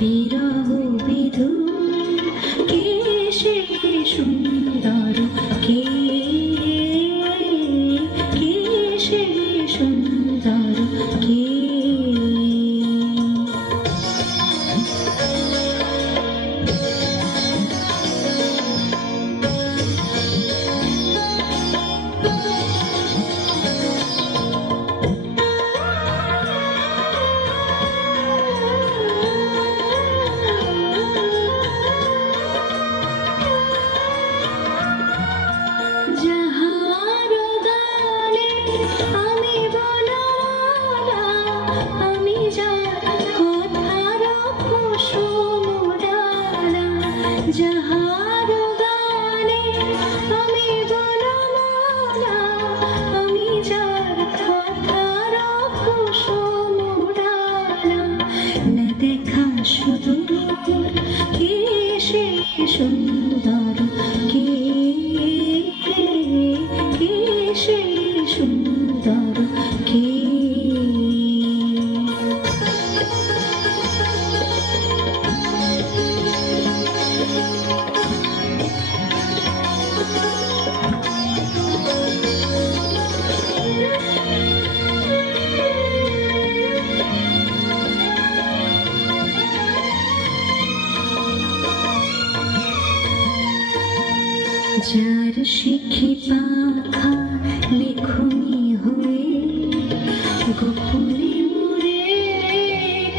বিরহ বিধুর কে সে সুন্দর কে কে সে সুন্দর কে যাহার গানে আমি বনমালা আমি যার কথার কুসুম ডালা না দেখা সুদূর কে সে সুন্দর কে কে সে সুন্দর কে যার শিখি পাখা লেখনি হয়ে গোপনে মুরে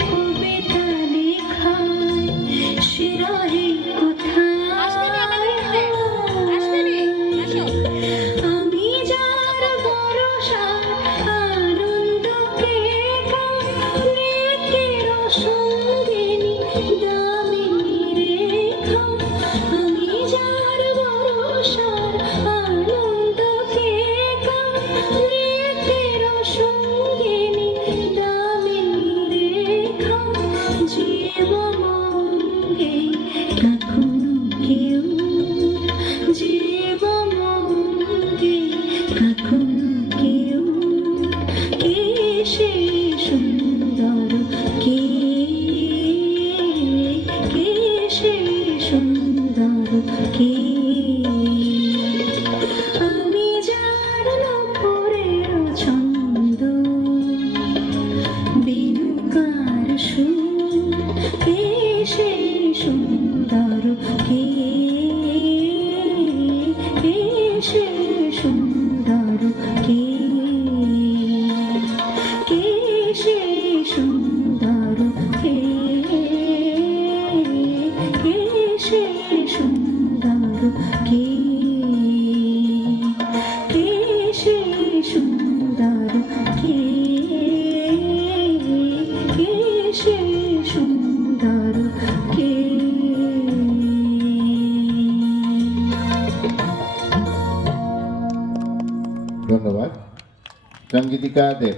কবিতা লেখায় শিরাহে কোথায় আমি যার ভরসা আনন্দকে গানের সঙ্গিনী দামিনী রেখা আমি যার ভরসার আনন্দকে গানের সঙ্গিনী দামিনী রেখা জীবমঙ্গে কখনো কেউ জীবমঙ্গে কখনো কেউ কে সে সুন্দর কে কে সে সুন্দর কে আমি যার নূপুরের ছন্দ বিনুকার সুর কে সে সুন্দর কে কে সে সুন্দর কে কে সে সুন্দর কে কে সে সুন্দর কে কে সে সুন্দর কে কে সে সুন্দর কে ধন্যবাদ সঙ্গীতিকা দেব।